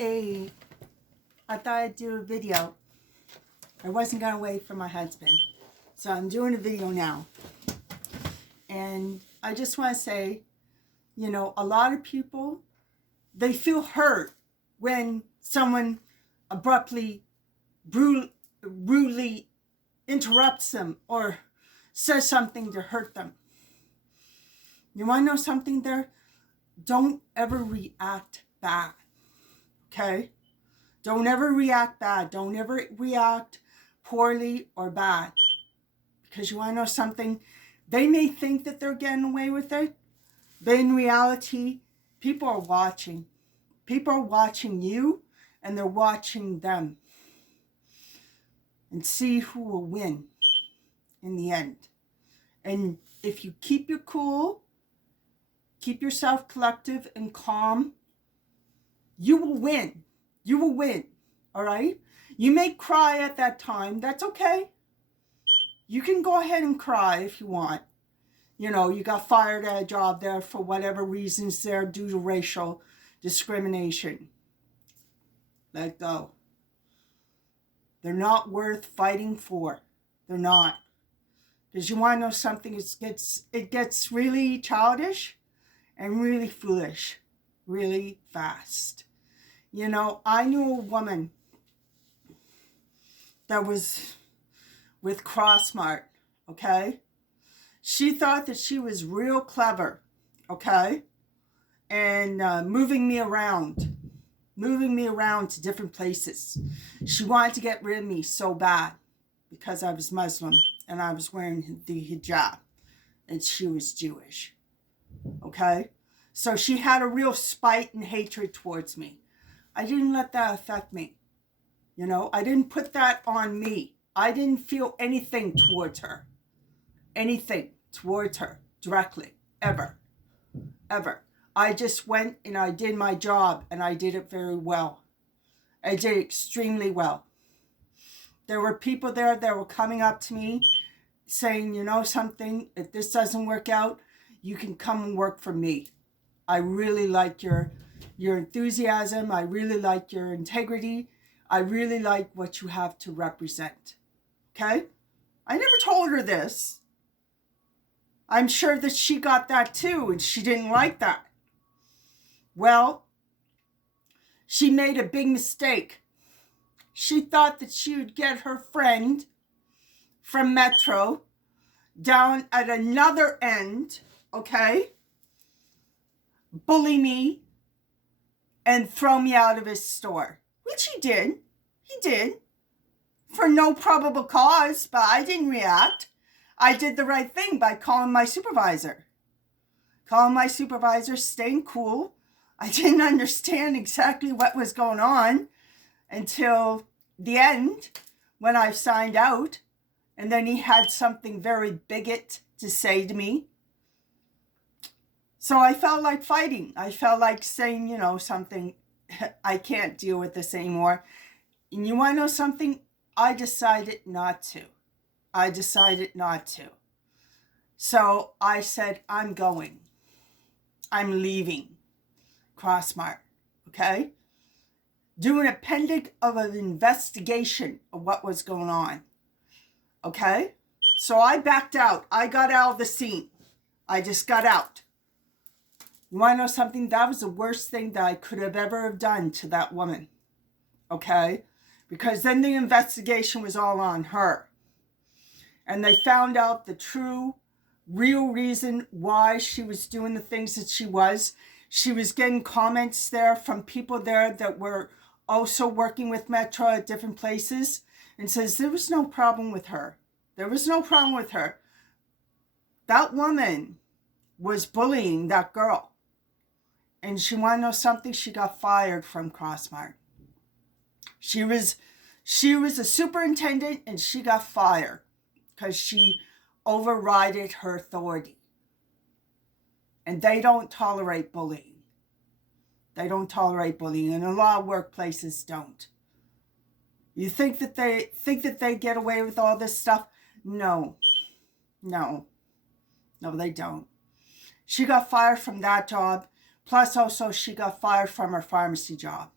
Hey, I thought I'd do a video. I wasn't going to wait for my husband, so I'm doing a video now. And I just want to say, you know, a lot of people, they feel hurt when someone abruptly, rudely interrupts them or says something to hurt them. You want to know something there? Don't ever react bad, okay? Don't ever react bad. Don't ever react poorly or bad. Because you want to know something? They may think that they're getting away with it, but in reality, people are watching. People are watching you, and they're watching them. And see who will win in the end. And if you keep your cool, keep yourself collective and calm, you will win. You will win, all right? You may cry at that time. That's okay. You can go ahead and cry if you want. You know, you got fired at a job there for whatever reasons there due to racial discrimination. Let go. They're not worth fighting for. They're not. Because you want to know something, it gets really childish and really foolish really fast. You know, I knew a woman that was with Crossmart, okay? She thought that she was real clever, okay? And moving me around to different places. She wanted to get rid of me so bad because I was Muslim and I was wearing the hijab and she was Jewish, okay? So she had a real spite and hatred towards me. I didn't let that affect me. You know, I didn't put that on me. I didn't feel anything towards her. Anything towards her directly, ever. I just went and I did my job and I did it very well. I did extremely well. There were people there that were coming up to me saying, you know something, if this doesn't work out, you can come and work for me. I really like your enthusiasm. I really like your integrity. I really like what you have to represent. Okay? I never told her this. I'm sure that she got that too, and she didn't like that. Well, she made a big mistake. She thought that she would get her friend from Metro down at another end, okay, bully me and throw me out of his store, which he did. He did. For no probable cause, but I didn't react. I did the right thing by calling my supervisor. Staying cool. I didn't understand exactly what was going on until the end when I signed out. And then he had something very bigot to say to me. So I felt like fighting. I felt like saying, you know, something, I can't deal with this anymore. And you want to know something? I decided not to. So I said, I'm going. I'm leaving Crossmart, okay? Doing a pending of an investigation of what was going on, okay? So I backed out. I got out of the scene. I just got out. You want to know something? That was the worst thing that I could have ever done to that woman, okay? Because then the investigation was all on her. And they found out the true, real reason why she was doing the things that she was. She was getting comments there from people there that were also working with Metro at different places and says there was no problem with her. There was no problem with her. That woman was bullying that girl. And she want to know something? She got fired from Crossmart. She was a superintendent and she got fired because she overrided her authority. And they don't tolerate bullying. And a lot of workplaces don't. You think that they get away with all this stuff? No, they don't. She got fired from that job. Plus also she got fired from her pharmacy job.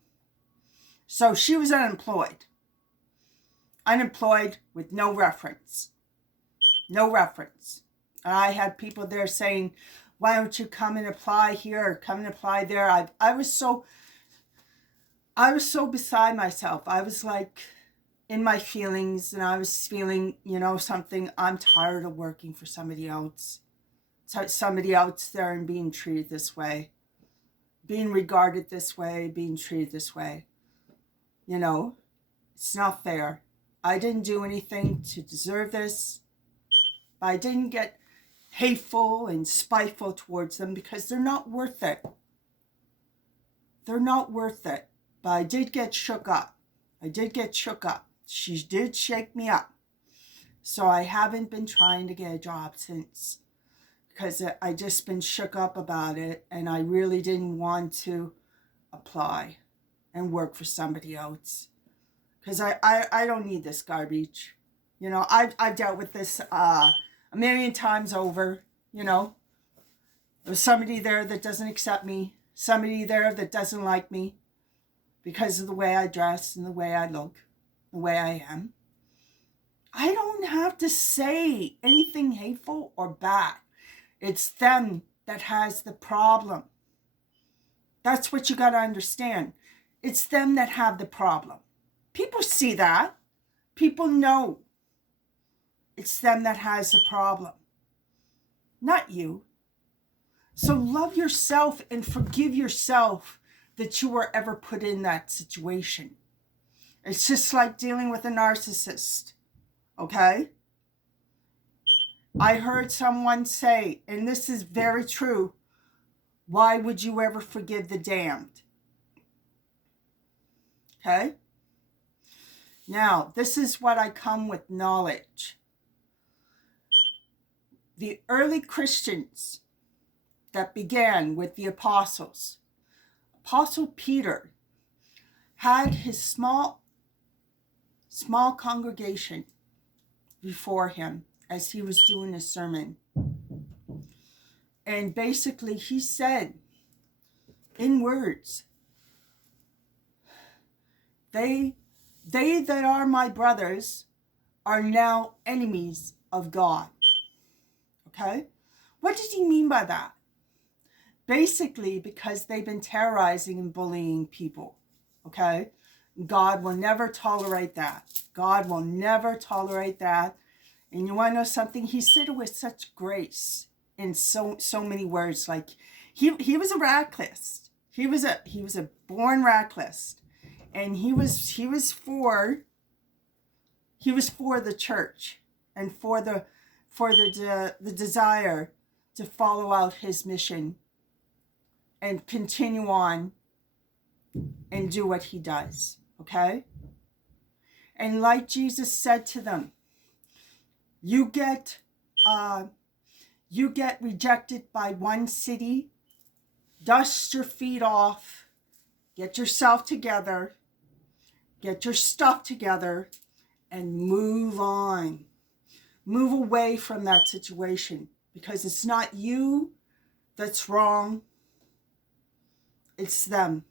So she was unemployed. Unemployed with no reference. No reference. And I had people there saying, why don't you come and apply here or come and apply there? I was so beside myself. I was like in my feelings, and I was feeling, something. I'm tired of working for somebody else. Somebody else there and being treated this way. Being regarded this way, being treated this way. It's not fair. I didn't do anything to deserve this. But I didn't get hateful and spiteful towards them because they're not worth it. They're not worth it. But I did get shook up. She did shake me up. So I haven't been trying to get a job since, because I just been shook up about it, and I really didn't want to apply and work for somebody else, because I don't need this garbage. I've dealt with this a million times over. There's somebody there that doesn't accept me, somebody there that doesn't like me because of the way I dress and the way I look, the way I am. I don't have to say anything hateful or bad. It's them that has the problem. That's what you got to understand. It's them that have the problem. People see that. People know. It's them that has the problem, not you. So love yourself and forgive yourself that you were ever put in that situation. It's just like dealing with a narcissist, okay? I heard someone say, and this is very true, why would you ever forgive the damned? Okay? Now, this is what I come with knowledge. The early Christians that began with the apostles, Apostle Peter had his small congregation before him as he was doing a sermon. And basically he said in words, they that are my brothers are now enemies of God. Okay? What did he mean by that? Basically, because they've been terrorizing and bullying people. Okay? God will never tolerate that. God will never tolerate that. And you want to know something? He said it with such grace in so many words. Like he was a radicalist. He was a born radicalist, and he was for the church and for the desire to follow out his mission and continue on and do what he does. Okay? And like Jesus said to them, you get rejected by one city, dust your feet off, get yourself together, get your stuff together, and move on. Move away from that situation, because it's not you that's wrong. It's them.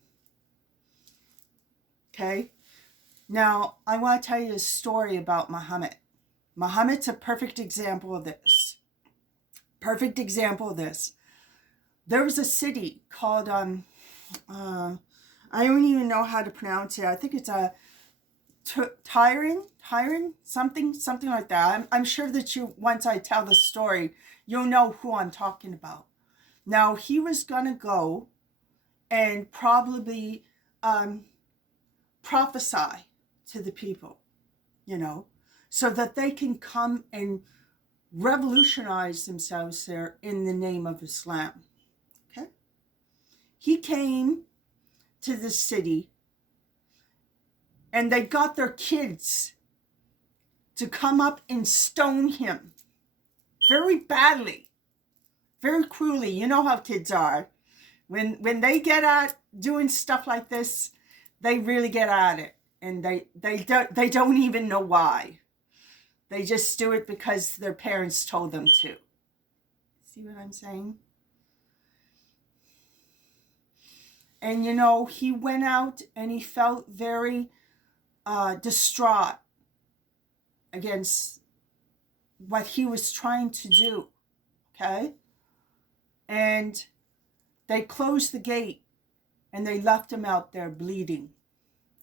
Okay? Now, I want to tell you a story about Muhammad. Muhammad's a perfect example of this. Perfect example of this. There was a city called, I don't even know how to pronounce it. I think it's a Tyran, something like that. I'm sure that once I tell the story, you'll know who I'm talking about. Now, he was going to go and probably prophesy to the people, so that they can come and revolutionize themselves there in the name of Islam. Okay? He came to the city, and they got their kids to come up and stone him very badly, very cruelly. You know how kids are. When they get at doing stuff like this, they really get at it, and they don't even know why. They just do it because their parents told them to. See what I'm saying? And, you know, he went out and he felt very distraught against what he was trying to do, okay? And they closed the gate and they left him out there bleeding.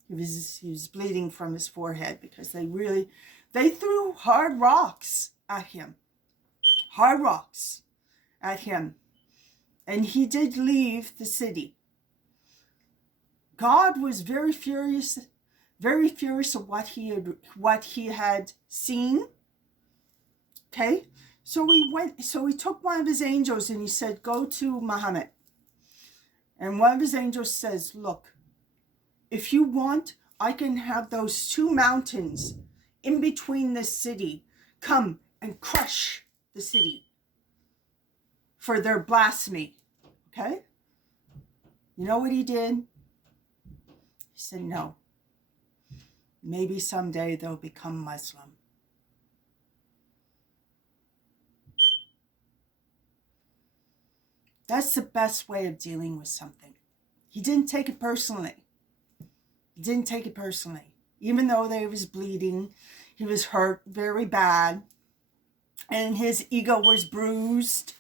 He was bleeding from his forehead because they threw hard rocks at him. Hard rocks at him. And he did leave the city. God was very furious of what he had seen. Okay? So he took one of his angels and he said, go to Muhammad. And one of his angels says, look, if you want, I can have those 2 mountains in between this city come and crush the city for their blasphemy. Okay? You know what he did? He said, no. Maybe someday they'll become Muslim. That's the best way of dealing with something. He didn't take it personally. He didn't take it personally. Even though they was bleeding, he was hurt very bad. And his ego was bruised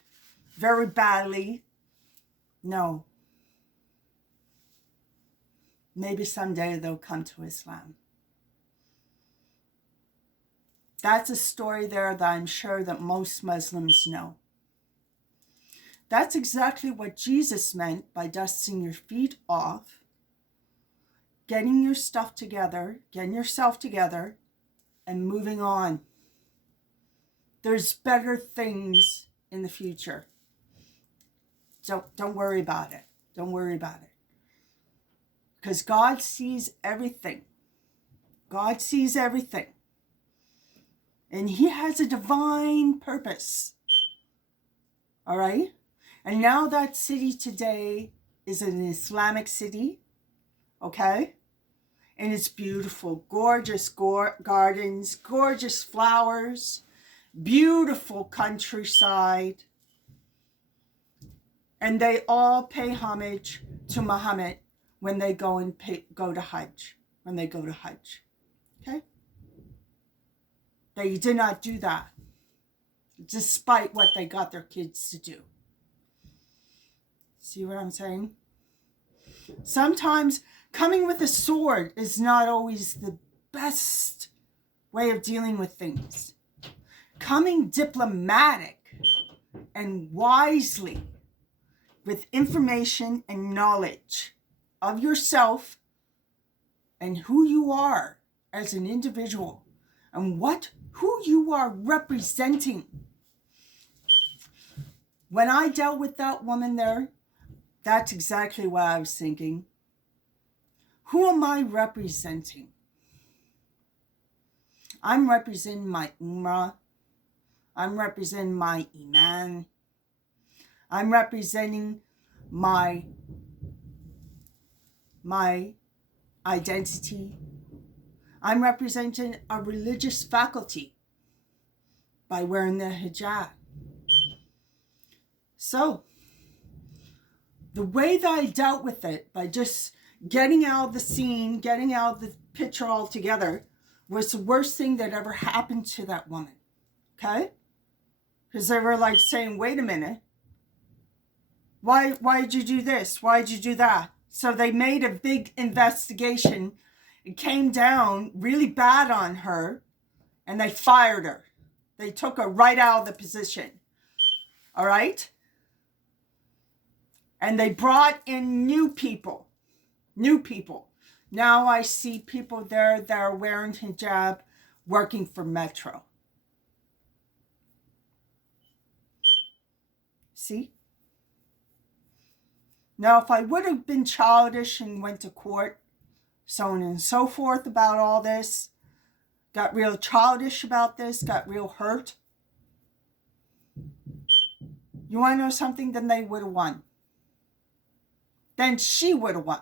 very badly. No. Maybe someday they'll come to Islam. That's a story there that I'm sure that most Muslims know. That's exactly what Jesus meant by dusting your feet off, getting your stuff together, getting yourself together, and moving on. There's better things in the future. Don't worry about it. Don't worry about it. Because God sees everything. God sees everything. And he has a divine purpose. All right? And now that city today is an Islamic city. Okay? And it's beautiful. Gorgeous gardens, gorgeous flowers, beautiful countryside. And they all pay homage to Muhammad when they go to Hajj. When they go to Hajj. Okay? They did not do that, despite what they got their kids to do. See what I'm saying? Sometimes coming with a sword is not always the best way of dealing with things. Coming diplomatic and wisely with information and knowledge of yourself and who you are as an individual and who you are representing. When I dealt with that woman there, that's exactly what I was thinking. Who am I representing? I'm representing my Ummah. I'm representing my Iman. I'm representing my identity. I'm representing a religious faculty by wearing the hijab. So, the way that I dealt with it, by just getting out of the scene, getting out of the picture altogether, was the worst thing that ever happened to that woman. Okay? Because they were like saying, wait a minute. Why did you do this? Why did you do that? So they made a big investigation. It came down really bad on her, and they fired her. They took her right out of the position. All right? And they brought in new people. New people. Now I see people there that are wearing hijab working for Metro. See? Now, if I would have been childish and went to court, so on and so forth about all this, got real childish about this, got real hurt, you want to know something? Then they would have won. Then she would have won.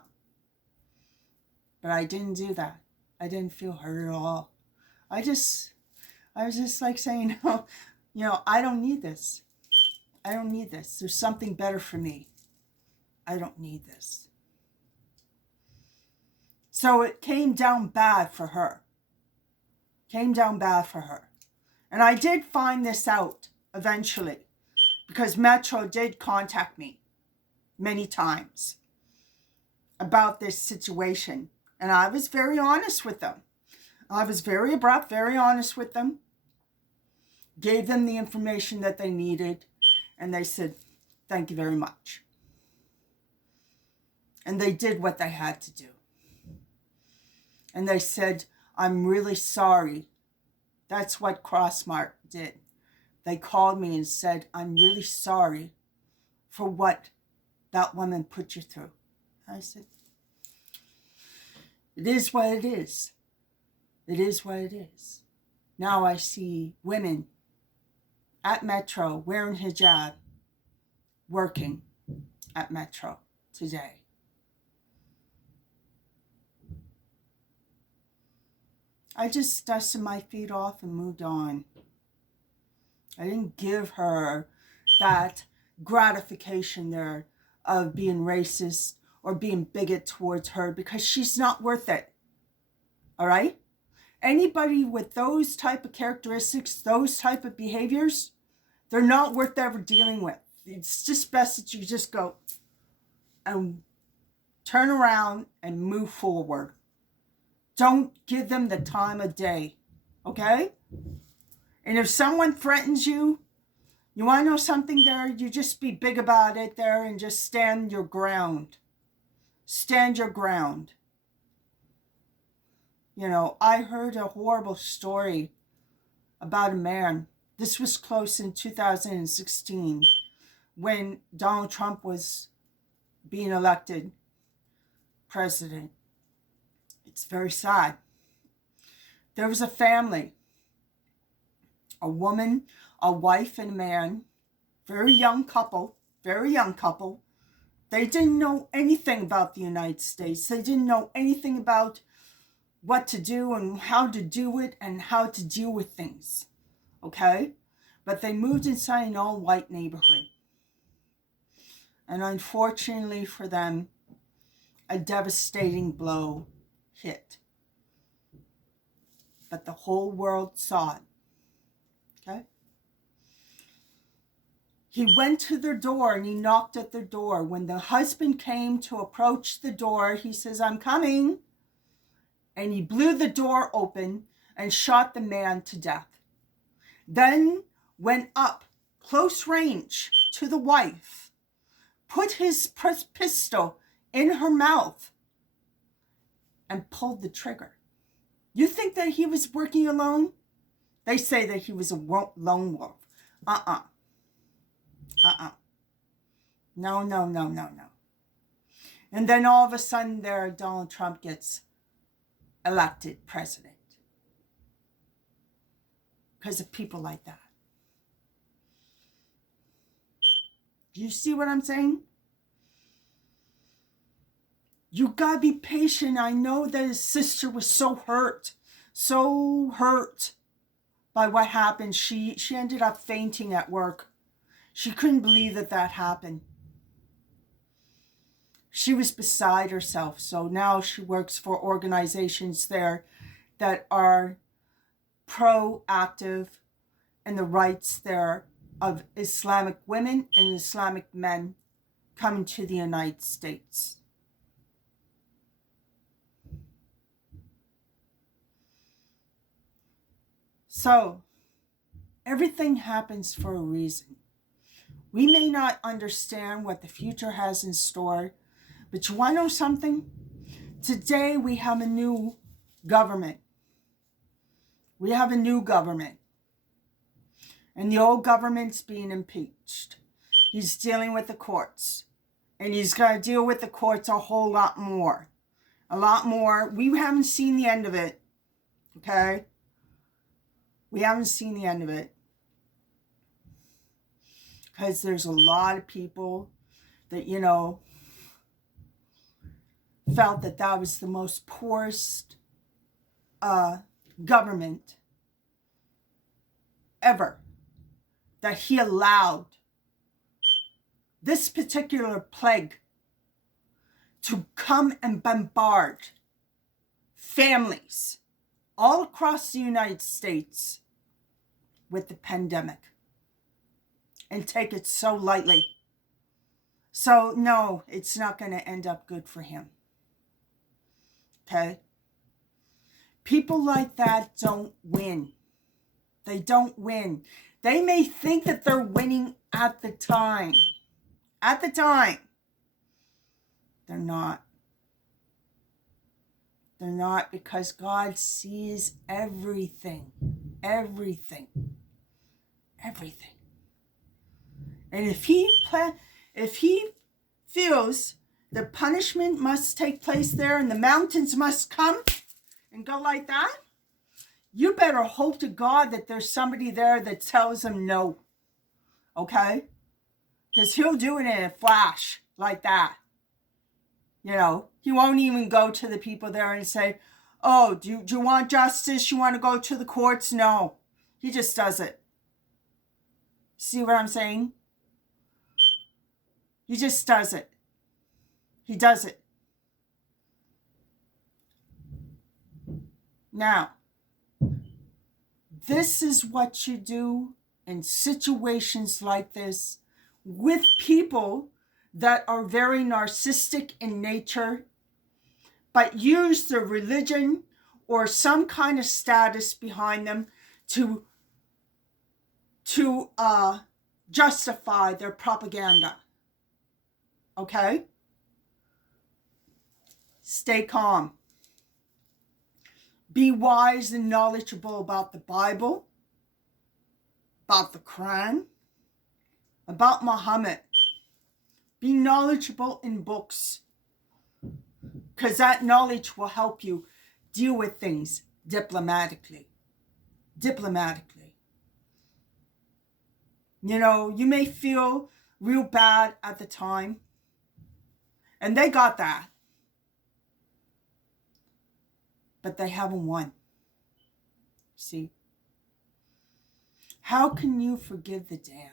But I didn't do that. I didn't feel hurt at all. I was just like saying, I don't need this. I don't need this. There's something better for me. I don't need this. So it came down bad for her. Came down bad for her. And I did find this out eventually, because Metro did contact me many times about this situation. And I was very honest with them. I was very abrupt, very honest with them. Gave them the information that they needed. And they said, thank you very much. And they did what they had to do. And they said, I'm really sorry. That's what Crossmark did. They called me and said, I'm really sorry for what that woman put you through. I said, it is what it is. It is what it is. Now I see women at Metro wearing hijab, working at Metro today. I just dusted my feet off and moved on. I didn't give her that gratification there of being racist or being bigot towards her, because she's not worth it. All right? Anybody with those type of characteristics, those type of behaviors, they're not worth ever dealing with. It's just best that you just go and turn around and move forward. Don't give them the time of day, okay? And if someone threatens you, you want to know something there? You just be big about it there and just stand your ground. Stand your ground. You know, I heard a horrible story about a man. This was close in 2016 when Donald Trump was being elected president. It's very sad. There was a family, a woman, a wife and a man, very young couple. They didn't know anything about the United States. They didn't know anything about what to do and how to do it and how to deal with things. Okay? But they moved inside an all-white neighborhood. And unfortunately for them, a devastating blow hit. But the whole world saw it. Okay? He went to their door and he knocked at their door. When the husband came to approach the door, he says, I'm coming. And he blew the door open and shot the man to death. Then went up close range to the wife, put his pistol in her mouth, and pulled the trigger. You think that he was working alone? They say that he was a lone wolf. No. And then all of a sudden there, Donald Trump gets elected president. Because of people like that. Do you see what I'm saying? You gotta be patient. I know that his sister was so hurt by what happened. She ended up fainting at work. She couldn't believe that happened. She was beside herself. So now she works for organizations there that are proactive in the rights there of Islamic women and Islamic men coming to the United States. So, everything happens for a reason. We may not understand what the future has in store, but you want to know something? Today we have a new government. We have a new government. And the old government's being impeached. He's dealing with the courts. And he's got to deal with the courts a whole lot more. A lot more. We haven't seen the end of it. Okay? We haven't seen the end of it. Because there's a lot of people that, you know, felt that was the most poorest government ever. That he allowed this particular plague to come and bombard families all across the United States with the pandemic and take it so lightly. So no, it's not going to end up good for him. Okay? People like that don't win. They don't win. They may think that they're winning at the time. At the time. They're not. They're not, because God sees everything. Everything. Everything. And if he feels the punishment must take place there and the mountains must come and go like that, you better hope to God that there's somebody there that tells him no. Okay? Because he'll do it in a flash like that. You know, he won't even go to the people there and say, oh, do you want justice? You want to go to the courts? No. He just does it. See what I'm saying? He just does it. He does it. Now, this is what you do in situations like this with people that are very narcissistic in nature, but use their religion or some kind of status behind them to justify their propaganda. Okay? Stay calm. Be wise and knowledgeable about the Bible, about the Quran, about Muhammad. Be knowledgeable in books, because that knowledge will help you deal with things diplomatically. Diplomatically. You know, you may feel real bad at the time, and they got that. But they haven't won. See? How can you forgive the damned?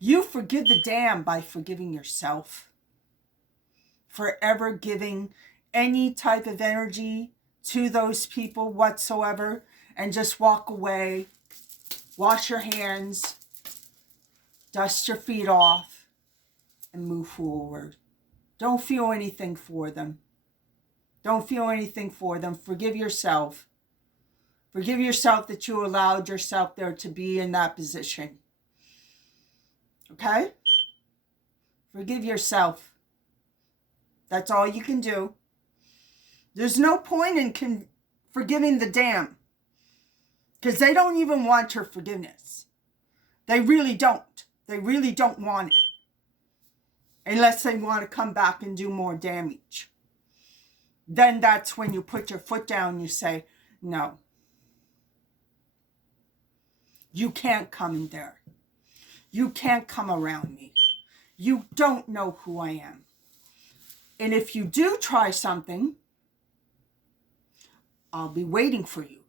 You forgive the damned by forgiving yourself. Forever giving any type of energy to those people whatsoever, and just walk away, wash your hands, dust your feet off, and move forward. Don't feel anything for them. Don't feel anything for them. Forgive yourself. Forgive yourself that you allowed yourself there to be in that position. Okay? Forgive yourself. That's all you can do. There's no point in forgiving the damned, because they don't even want your forgiveness. They really don't. They really don't want it. Unless they want to come back and do more damage. Then that's when you put your foot down and you say, no. You can't come in there. You can't come around me. You don't know who I am. And if you do try something, I'll be waiting for you.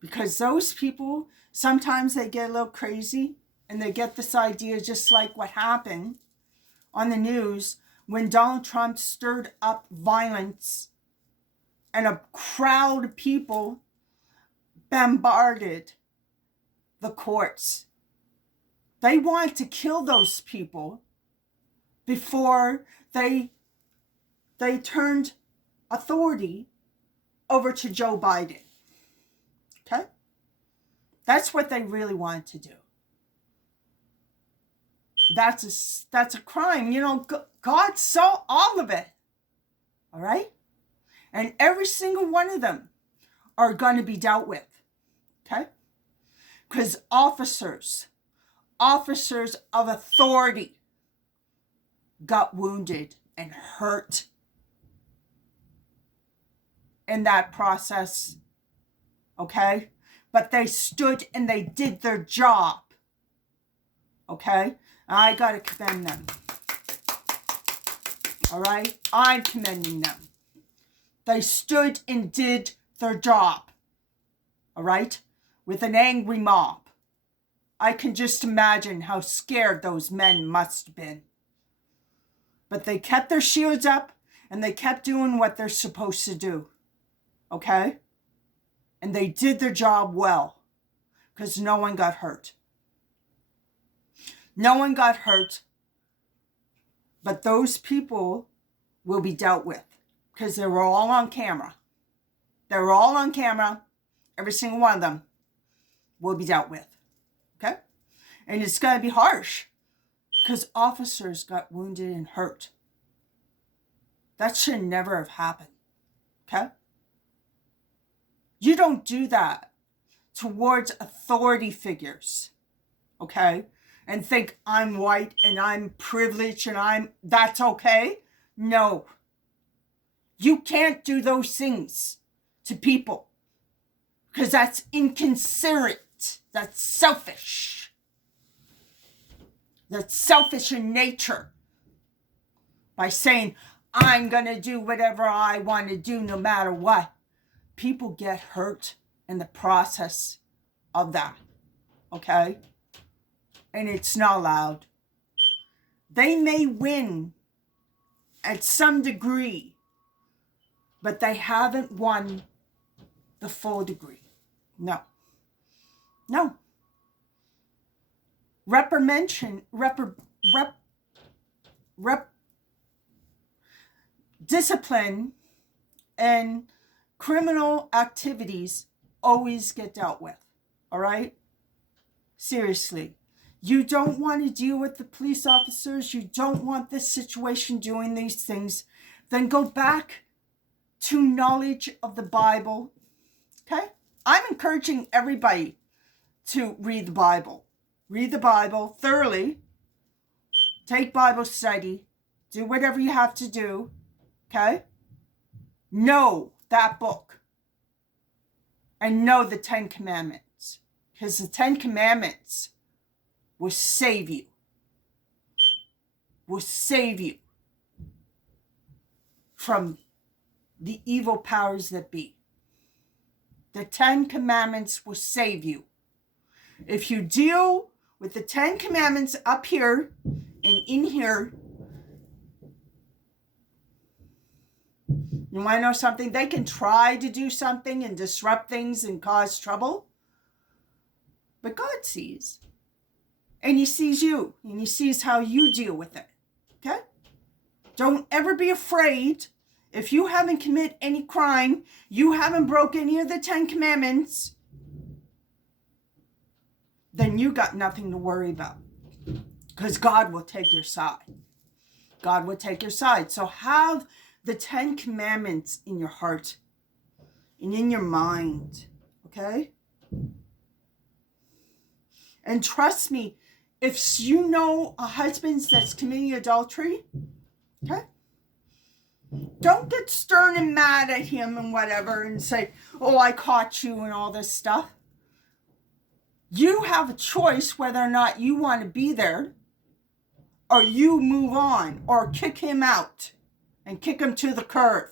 Because those people, sometimes they get a little crazy and they get this idea, just like what happened on the news when Donald Trump stirred up violence and a crowd of people bombarded the courts. They want to kill those people before they turned authority over to Joe Biden. Okay? That's what they really wanted to do. That's a crime. You know, God saw all of it. All right? And every single one of them are going to be dealt with. Okay? Because officers of authority got wounded and hurt in that process. Okay? But they stood and they did their job. Okay? I got to commend them. All right? I'm commending them. They stood and did their job. All right? With an angry mob. I can just imagine how scared those men must have been. But they kept their shields up And they kept doing what they're supposed to do. Okay? And they did their job well. Because no one got hurt. No one got hurt. But those people will be dealt with. Because they were all on camera. They were all on camera. Every single one of them will be dealt with. Okay? And it's going to be harsh. Because officers got wounded and hurt. That should never have happened. Okay? You don't do that towards authority figures. Okay? And think I'm white and I'm privileged and that's okay. No. You can't do those things to people. Because that's inconsiderate. That's selfish. That's selfish in nature. By saying, I'm going to do whatever I want to do no matter what. People get hurt in the process of that. Okay? And it's not allowed. They may win at some degree, but they haven't won the full degree. No. No. Discipline and criminal activities always get dealt with. All right? Seriously. You don't want to deal with the police officers. You don't want this situation doing these things. Then go back to knowledge of the Bible. Okay? I'm encouraging everybody to read the Bible. Read the Bible thoroughly. Take Bible study. Do whatever you have to do. Okay? Know that book. And know the 10 Commandments. Because the 10 Commandments will save you. Will save you from the evil powers that be. The 10 Commandments will save you. If you deal with the 10 Commandments up here and in here, you want to know something? They can try to do something and disrupt things and cause trouble. But God sees. And he sees you. And he sees how you deal with it. Okay? Don't ever be afraid. If you haven't committed any crime, you haven't broken any of the 10 Commandments, then you got nothing to worry about. Because God will take your side. God will take your side. So have the 10 Commandments in your heart and in your mind. Okay? And trust me, if you know a husband that's committing adultery, okay? Don't get stern and mad at him and whatever and say, oh, I caught you and all this stuff. You have a choice whether or not you want to be there or you move on or kick him out and kick him to the curb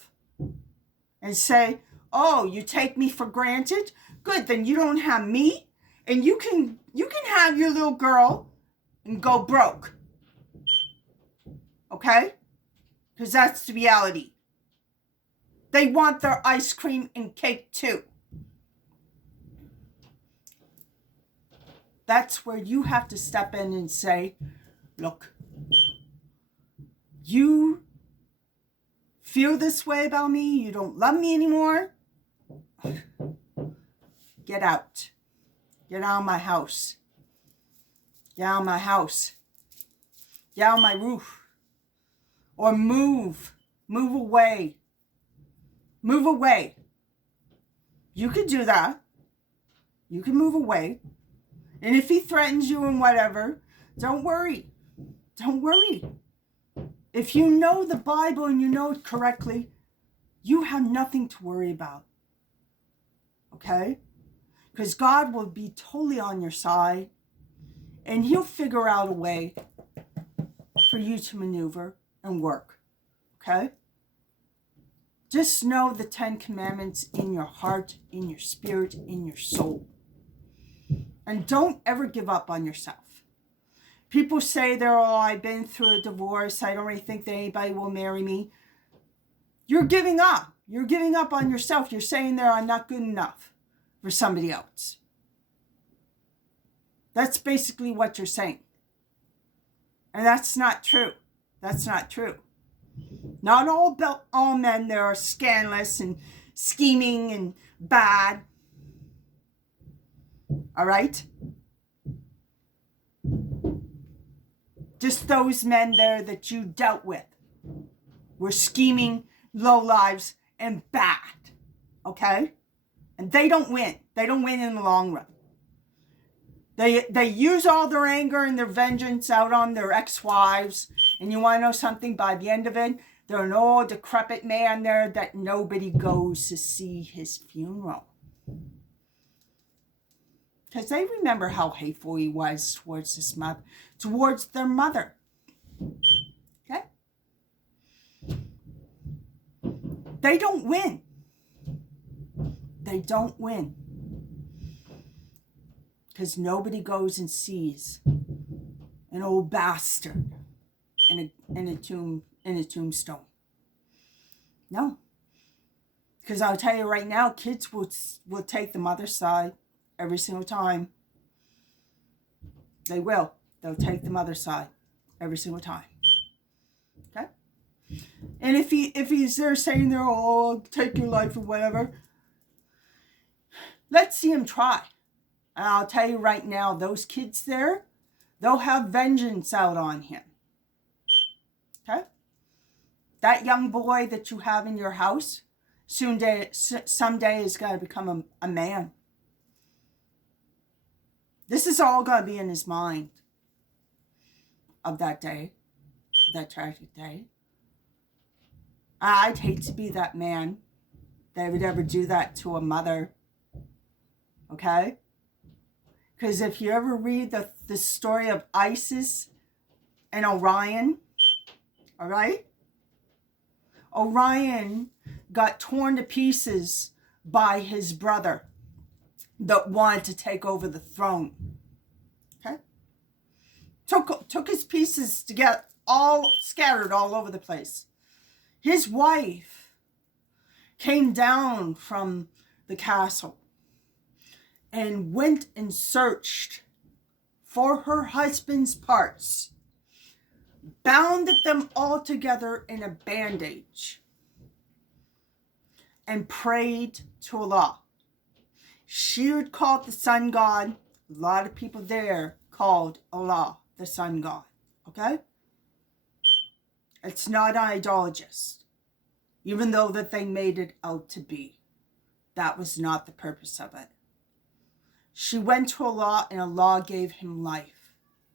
and say, oh, you take me for granted? Good, then you don't have me and you can have your little girl and go broke. Okay? Because that's the reality. They want their ice cream and cake too. That's where you have to step in and say, look, you feel this way about me, you don't love me anymore, get out. Get out of my house. Get out of my house. Get out of my roof. Or move. Move away. Move away. You could do that. You can move away. And if he threatens you and whatever, don't worry. Don't worry. If you know the Bible and you know it correctly, you have nothing to worry about. Okay? Because God will be totally on your side. And he'll figure out a way for you to maneuver and work. Okay? Just know the 10 Commandments in your heart, in your spirit, in your soul. And don't ever give up on yourself. People say I've been through a divorce. I don't really think that anybody will marry me. You're giving up. You're giving up on yourself. You're saying there, I'm not good enough for somebody else. That's basically what you're saying. And that's not true. That's not true. Not all men there are scandalous and scheming and bad. All right? Just those men there that you dealt with were scheming, lowlives, and bad. Okay? And they don't win. They don't win in the long run. They use all their anger and their vengeance out on their ex-wives. And you want to know something? By the end of it, they're an old, decrepit man there that nobody goes to see his funeral. Because they remember how hateful he was towards their mother. Okay? They don't win. They don't win. Because nobody goes and sees an old bastard in a tombstone. No. Because I'll tell you right now, kids will take the mother's side every single time. They will. They'll take the mother's side every single time. Okay? And if he's there saying there, oh, take your life or whatever, let's see him try. And I'll tell you right now, those kids there, they'll have vengeance out on him. Okay? That young boy that you have in your house, someday is going to become a man. This is all going to be in his mind of that day, that tragic day. I'd hate to be that man that would ever do that to a mother. Okay? Because if you ever read the story of Isis and Orion, all right? Orion got torn to pieces by his brother that wanted to take over the throne. Okay? Took his pieces to get all scattered all over the place. His wife came down from the castle and went and searched for her husband's parts, bounded them all together in a bandage, and prayed to Allah. She would call it the sun god. A lot of people there called Allah the sun god. Okay? It's not idolatrous, even though that they made it out to be. That was not the purpose of it. She went to Allah and Allah gave him life.